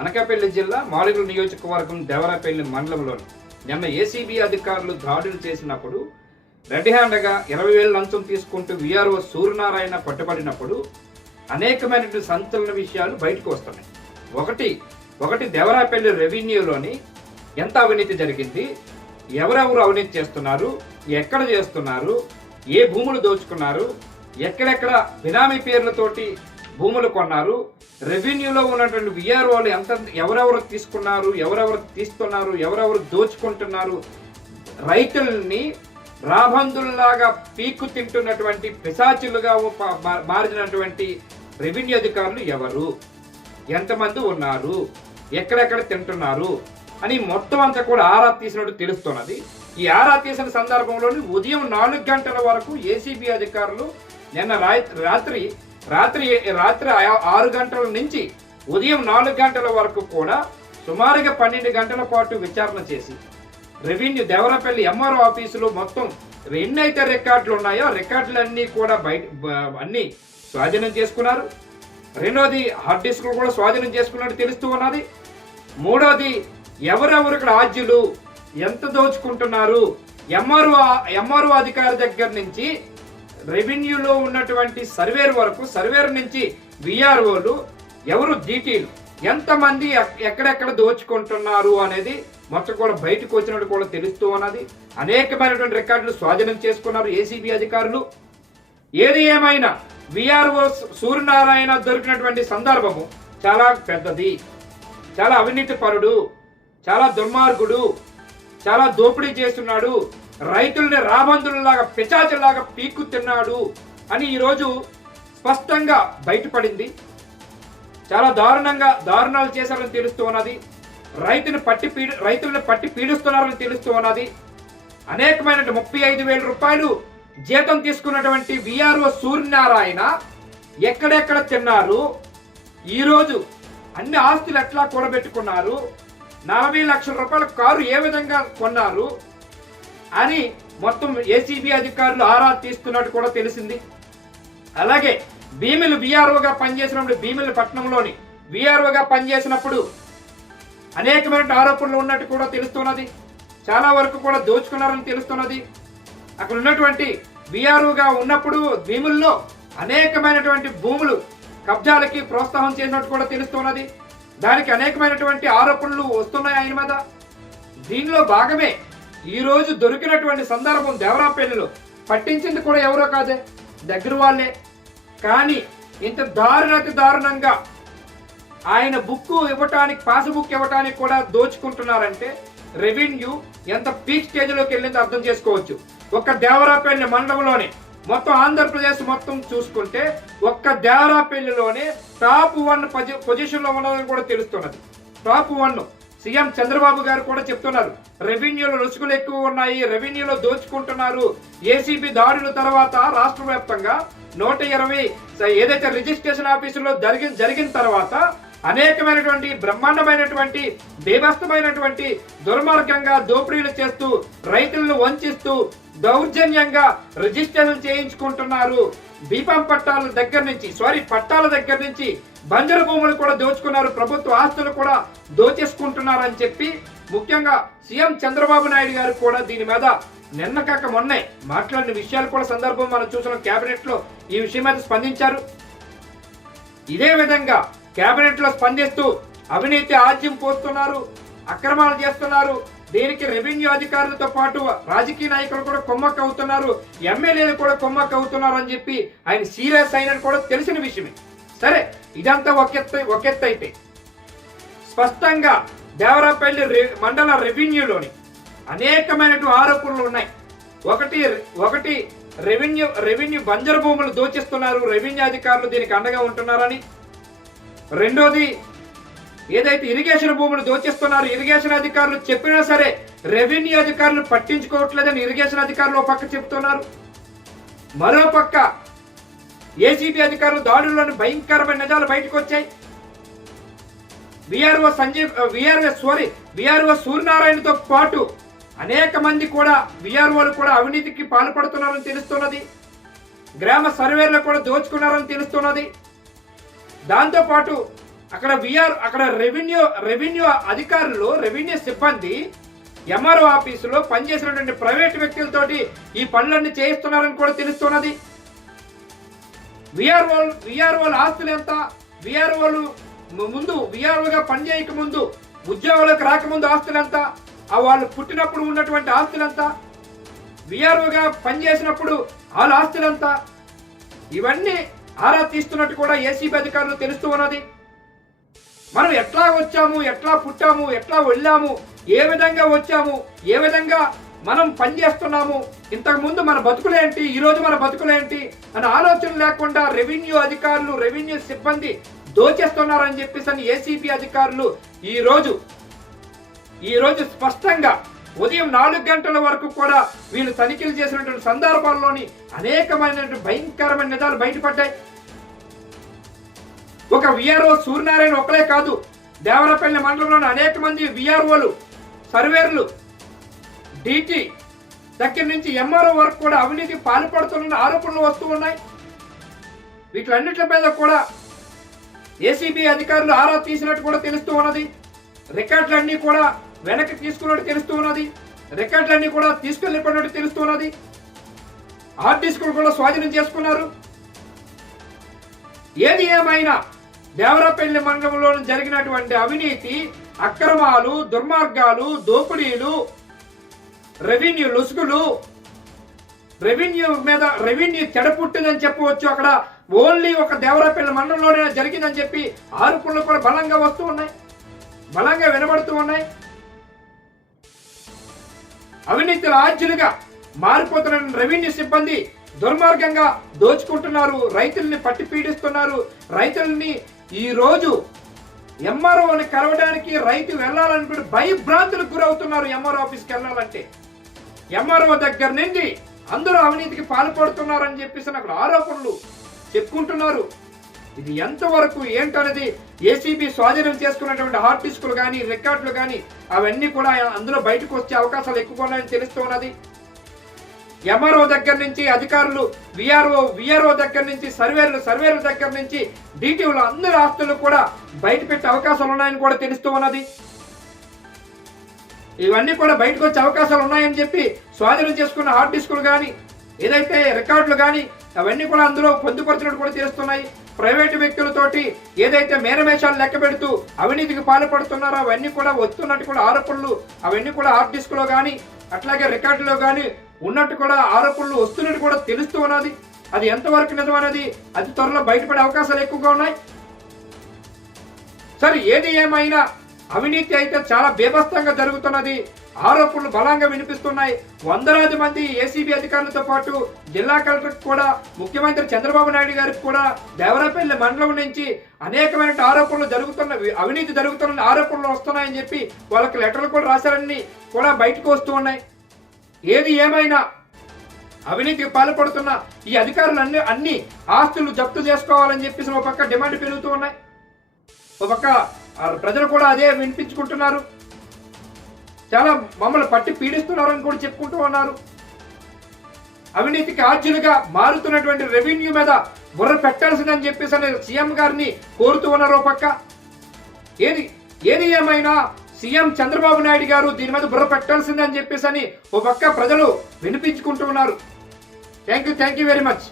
అనకాపల్లి జిల్లా మాడుగుల నియోజకవర్గం దేవరాపల్లి మండలంలోని నిన్న ఏసీబీ అధికారులు దాడులు చేసినప్పుడు రెడ్ హ్యాండ్గా 20,000 లంచం తీసుకుంటూ వీఆర్ఓ సూర్యనారాయణ పట్టుబడినప్పుడు అనేకమైనటువంటి సంచలన విషయాలు బయటకు వస్తున్నాయి. ఒకటి దేవరాపల్లి రెవెన్యూలోని ఎంత అవినీతి జరిగింది, ఎవరెవరు అవినీతి చేస్తున్నారు, ఎక్కడ చేస్తున్నారు, ఏ భూములు దోచుకున్నారు, ఎక్కడెక్కడ బినామీ పేర్లతోటి భూములు కొన్నారు, రెవెన్యూలో ఉన్నటువంటి విఆర్ఓలు ఎవరెవరు తీసుకున్నారు, ఎవరెవరు తీస్తున్నారు, ఎవరెవరు దోచుకుంటున్నారు, రైతుల్ని రాబందుల్లాగా పీక్కు తింటున్నటువంటి పిశాచులుగా మారినటువంటి రెవెన్యూ అధికారులు ఎవరు, ఎంతమంది ఉన్నారు, ఎక్కడెక్కడ తింటున్నారు అని మొత్తం అంతా కూడా ఆరా తీసినట్టు తెలుస్తున్నది. ఈ ఆరా తీసిన సందర్భంలోని ఉదయం 4 గంటల వరకు ఏసీబీ అధికారులు నిన్న రాత్రి 6 గంటల నుంచి ఉదయం 4 గంటల వరకు కూడా సుమారుగా 12 గంటల పాటు విచారణ చేసి రెవెన్యూ దేవరాపల్లి ఎంఆర్ఓ ఆఫీసులో మొత్తం ఎన్నైతే రికార్డులు ఉన్నాయో రికార్డులన్నీ కూడా అన్ని స్వాధీనం చేసుకున్నారు. రెండోది హార్డ్ డిస్క్లు కూడా స్వాధీనం చేసుకున్నట్టు తెలుస్తూ ఉన్నది. మూడోది ఎవరెవరు ఇక్కడ ఆజ్యులు, ఎంత దోచుకుంటున్నారు, ఎంఆర్ఓ అధికారి దగ్గర నుంచి రెవెన్యూలో ఉన్నటువంటి సర్వేర్ వరకు, సర్వేర్ నుంచి విఆర్ఓలు ఎవరు డీటీలు ఎంతమంది ఎక్కడెక్కడ దోచుకుంటున్నారు అనేది మొత్తం కూడా బయటకు వచ్చినట్టు కూడా తెలుస్తూ ఉన్నది. అనేకమైనటువంటి రికార్డులు స్వాధీనం చేసుకున్నారు ఏసీబీ అధికారులు. ఏది ఏమైనా విఆర్ఓ సూర్యనారాయణ దొరికినటువంటి సందర్భము చాలా పెద్దది, చాలా అవినీతి పరుడు, చాలా దుర్మార్గుడు, చాలా దోపిడీ చేస్తున్నాడు, రైతుల్ని రాబందులలాగా పిశాచుల్లాగా పీక్కు తిన్నాడు అని ఈరోజు స్పష్టంగా బయటపడింది. చాలా దారుణాలు చేశారని తెలుస్తూ ఉన్నది. రైతుల్ని పట్టి పీడిస్తున్నారని తెలుస్తూ ఉన్నది. అనేకమైన 35,000 రూపాయలు జీతం తీసుకున్నటువంటి విఆర్ఓ సూర్యనారాయణ ఎక్కడెక్కడ తిన్నారు, ఈరోజు అన్ని ఆస్తులు ఎట్లా కూడబెట్టుకున్నారు, 40 లక్షల రూపాయల కారు ఏ విధంగా కొన్నారు అని మొత్తం ఏసీబీ అధికారులు ఆరా తీస్తున్నట్టు కూడా తెలిసింది. అలాగే భీమిలి విఆర్ఓగా పనిచేసినప్పుడు, భీమిలి పట్టణంలోని విఆర్ఓగా పనిచేసినప్పుడు అనేకమైన ఆరోపణలు ఉన్నట్టు కూడా తెలుస్తున్నది. చాలా వరకు కూడా దోచుకున్నారని తెలుస్తున్నది. అక్కడ ఉన్నటువంటి విఆర్ఓగా ఉన్నప్పుడు భీముల్లో అనేకమైనటువంటి భూములు కబ్జాలకి ప్రోత్సాహం చేసినట్టు కూడా తెలుస్తున్నది. దానికి అనేకమైనటువంటి ఆరోపణలు వస్తున్నాయి ఆయన మీద. దీనిలో భాగమే ఈరోజు దొరికినటువంటి సందర్భం దేవరాపల్లిలో పట్టించింది కూడా ఎవరో కాదే, దగ్గర వాళ్ళే. కానీ ఇంత దారుణంగా ఆయన పాస్ బుక్ ఇవ్వటానికి కూడా దోచుకుంటున్నారంటే రెవెన్యూ ఎంత పీక్ స్టేజ్లోకి వెళ్ళిందో అర్థం చేసుకోవచ్చు. ఒక్క దేవరాపల్లి మండలంలోనే మొత్తం ఆంధ్రప్రదేశ్ మొత్తం చూసుకుంటే ఒక్క దేవరాపల్లిలోనే టాప్ 1 పొజిషన్లో ఉన్నదని కూడా తెలుస్తున్నది. టాప్ 1 సీఎం చంద్రబాబు గారు కూడా చెప్తున్నారు, రెవెన్యూలో రుసుకులు ఎక్కువ ఉన్నాయి, రెవెన్యూలో దోచుకుంటున్నారు. ఏసీబీ దాడుల తర్వాత రాష్ట్ర వ్యాప్తంగా 120 ఏదైతే రిజిస్ట్రేషన్ ఆఫీసులో జరిగిన తర్వాత అనేకమైనటువంటి బ్రహ్మాండమైనటువంటి బేభస్తమైనటువంటి దుర్మార్గంగా దోపిడీలు చేస్తూ రైతులను వంచిస్తూ దౌర్జన్యంగా రిజిస్ట్రేషన్ చేయించుకుంటున్నారు. బీపాం పట్టాల దగ్గర నుంచి బంజరు భూములు కూడా దోచుకున్నారు, ప్రభుత్వ ఆస్తులు కూడా దోచేసుకుంటున్నారు అని చెప్పి ముఖ్యంగా సీఎం చంద్రబాబు నాయుడు గారు కూడా దీని మీద నిన్న కాక మొన్నే మాట్లాడిన విషయాలు కూడా సందర్భం మనం చూసిన కేబినెట్ లో ఈ విషయం మీద స్పందించారు. ఇదే విధంగా కేబినెట్ లో స్పందిస్తూ అవినీతి ఆజ్యం పోస్తున్నారు, అక్రమాలు చేస్తున్నారు. దీనికి రెవెన్యూ అధికారులతో పాటు రాజకీయ నాయకులు కూడా కొమ్మక్క అవుతున్నారు, ఎమ్మెల్యేలు కూడా కొమ్మక్క అవుతున్నారు అని చెప్పి ఆయన సీరియస్ అయినట్టు కూడా తెలిసిన విషయమే. సరే, ఇదంతా ఒకెత్త అయితే స్పష్టంగా దేవరాపల్లి మండల రెవెన్యూలోని అనేకమైనటువంటి ఆరోపణలు ఉన్నాయి. ఒకటి రెవెన్యూ బంజరు భూములు దోచిస్తున్నారు, రెవెన్యూ అధికారులు దీనికి అండగా ఉంటున్నారని. రెండోది ఏదైతే ఇరిగేషన్ భూములు దోచిస్తున్నారు, ఇరిగేషన్ అధికారులు చెప్పినా సరే రెవెన్యూ అధికారులు పట్టించుకోవట్లేదని ఇరిగేషన్ అధికారులు ఒక పక్క చెప్తున్నారు. మరో పక్క ఏసీబీ అధికారులు దాడుల్లోని భయంకరమైన నిజాలు బయటకు వచ్చాయి. విఆర్ఓ సూర్యనారాయణతో పాటు అనేక మంది కూడా విఆర్ఓలు కూడా అవినీతికి పాల్పడుతున్నారని తెలుస్తున్నది. గ్రామ సర్వేర్లు కూడా దోచుకున్నారని తెలుస్తున్నది. దాంతోపాటు అక్కడ రెవెన్యూ అధికారులు, రెవెన్యూ సిబ్బంది ఎంఆర్ఓ ఆఫీసులో పనిచేసినటువంటి ప్రైవేట్ వ్యక్తులతోటి ఈ పనులన్నీ చేయిస్తున్నారని కూడా తెలుస్తున్నది. విఆర్ఓల ఆస్తులు ఎంత, విఆర్ఓగా పనిచేయక ముందు, ఉద్యోగాలకు రాకముందు ఆస్తులు ఎంత, వాళ్ళు పుట్టినప్పుడు ఉన్నటువంటి ఆస్తులు ఎంత, విఆర్ఓగా పనిచేసినప్పుడు వాళ్ళ ఆస్తులు ఎంత, ఇవన్నీ ఆరా తీస్తున్నట్టు కూడా ఏసీబీ అధికారులు తెలుస్తూ ఉన్నది. మనం ఎట్లా వచ్చాము, ఎట్లా పుట్టాము, ఎట్లా వెళ్ళాము, ఏ విధంగా వచ్చాము, ఏ విధంగా మనం పనిచేస్తున్నాము, ఇంతకు ముందు మన బతుకులేంటి, ఈరోజు మన బతుకులేంటి అనే ఆలోచన లేకుండా రెవెన్యూ అధికారులు, రెవెన్యూ సిబ్బంది దోచేస్తున్నారని చెప్పేసి ఏసీబీ అధికారులు ఈ రోజు స్పష్టంగా ఉదయం 4 గంటల వరకు కూడా వీళ్ళు తనిఖీలు చేసినటువంటి సందర్భాల్లోని అనేకమైన భయంకరమైన నిజాలు బయటపడ్డాయి. ఒక విఆర్ఓ సూర్యనారాయణ ఒకలే కాదు, దేవరపల్లి మండలంలోని అనేక మంది విఆర్ఓలు, సర్వేర్లు, డిటి దగ్గర నుంచి ఎంఆర్ఓ వరకు కూడా అవినీతి పాల్పడుతున్న ఆరోపణలు వస్తూ ఉన్నాయి. వీటిలన్నిటి మీద కూడా ఏసీబీ అధికారులు ఆరా తీసినట్టు కూడా తెలుస్తూ ఉన్నది. రికార్డులన్నీ కూడా వెనక్కి తీసుకున్నట్టు తెలుస్తూ ఉన్నది. రికార్డులన్నీ కూడా తీసుకెళ్ళిపోయినట్టు తెలుస్తూ ఉన్నది. హార్డ్ డిస్కులు కూడా స్వాధీనం చేసుకున్నారు. ఏది ఏమైనా దేవరపల్లి మండలంలో జరిగినటువంటి అవినీతి, అక్రమాలు, దుర్మార్గాలు, దోపిడీలు, రెవెన్యూ లొసుగులు, రెవెన్యూ చెడపుట్టిందని చెప్పవచ్చు. అక్కడ ఓన్లీ ఒక దేవరపల్లి మండలంలోనే జరిగిందని చెప్పి ఆరోపణలు కూడా బలంగా వస్తూ ఉన్నాయి, బలంగా వినబడుతూ ఉన్నాయి. అవినీతి రాజ్యులుగా మారిపోతున్న రెవెన్యూ సిబ్బంది దుర్మార్గంగా దోచుకుంటున్నారు, రైతుల్ని పట్టి పీడిస్తున్నారు. రైతుల్ని ఈ రోజు ఎంఆర్ఓని కలవడానికి రైతు వెళ్ళాలనుకుంటే భయభ్రాంతులకు గురవుతున్నారు. ఎంఆర్ఓ ఆఫీస్కి వెళ్ళాలంటే ఎంఆర్ఓ దగ్గర నుండి అందరూ అవినీతికి పాల్పడుతున్నారని చెప్పేసి నాకు ఆరోపణలు చెప్పుకుంటున్నారు. ఇది ఎంతవరకు ఏంటనేది ఏసీబీ స్వాధీనం చేసుకున్నటువంటి హార్డ్ డిస్కులు కానీ, రికార్డులు కానీ అవన్నీ కూడా అందులో బయటకు వచ్చే అవకాశాలు ఎక్కువ ఉన్నాయని తెలుస్తూ ఉన్నది. ఎంఆర్ఓ దగ్గర నుంచి అధికారులు, విఆర్ఓ దగ్గర నుంచి సర్వేర్ల దగ్గర నుంచి డిటిఓలు అందరి ఆస్తులు కూడా బయట పెట్టే అవకాశాలు ఉన్నాయని కూడా తెలుస్తూ ఉన్నది. ఇవన్నీ కూడా బయటకు వచ్చే అవకాశాలు ఉన్నాయని చెప్పి స్వాధీనం చేసుకున్న హార్డ్ డిస్కులు కానీ, ఏదైతే రికార్డులు కానీ అవన్నీ కూడా అందులో పొందుపరిచినట్టు కూడా తెలుస్తున్నాయి. ప్రైవేటు వ్యక్తులతోటి ఏదైతే మేనమేషాలు లెక్క పెడుతూ అవినీతికి పాల్పడుతున్నారో అవన్నీ కూడా వస్తున్నట్టు కూడా ఆరోపణలు, అవన్నీ కూడా హార్డ్ డిస్కులో కానీ అట్లాగే రికార్డులో కానీ ఉన్నట్టు కూడా ఆరోపణలు వస్తున్నట్టు కూడా తెలుస్తూ ఉన్నది. అది ఎంతవరకు నిజం అనేది అతి త్వరలో బయటపడే అవకాశాలు ఎక్కువగా ఉన్నాయి. సరే, ఏది ఏమైనా అవినీతి అయితే చాలా బేభత్సంగా జరుగుతున్నది. ఆరోపణలు బలంగా వినిపిస్తున్నాయి. వందలాది మంది ఏసీబీ అధికారులతో పాటు జిల్లా కలెక్టర్ కూడా, ముఖ్యమంత్రి చంద్రబాబు నాయుడు గారికి కూడా దేవరపల్లి మండలం నుంచి అనేకమైన ఆరోపణలు అవినీతి జరుగుతున్న ఆరోపణలు వస్తున్నాయని చెప్పి వాళ్ళకి లెటర్లు కూడా రాశారని కూడా బయటకు వస్తూ ఉన్నాయి. ఏది ఏమైనా అవినీతికి పాల్పడుతున్న ఈ అధికారులు అన్ని ఆస్తులు జప్తు చేసుకోవాలని చెప్పేసి ఒక పక్క డిమాండ్ పెరుగుతూ ఉన్నాయి. ఒక పక్క ప్రజలు కూడా అదే వినిపించుకుంటున్నారు. చాలా మమ్మల్ని పట్టి పీడిస్తున్నారని కూడా చెప్పుకుంటూ ఉన్నారు. అవినీతికి ఆర్జులుగా మారుతున్నటువంటి రెవెన్యూ మీద బుర్ర పెట్టాల్సిందని చెప్పేసి సీఎం గారిని కోరుతూ ఉన్నారు. ఒక పక్క ఏది ఏమైనా సీఎం చంద్రబాబు నాయుడు గారు దీని మీద బుర్ర పెట్టాల్సిందని చెప్పేసి ఒక పక్క ప్రజలు వినిపించుకుంటూ ఉన్నారు. Thank you very much.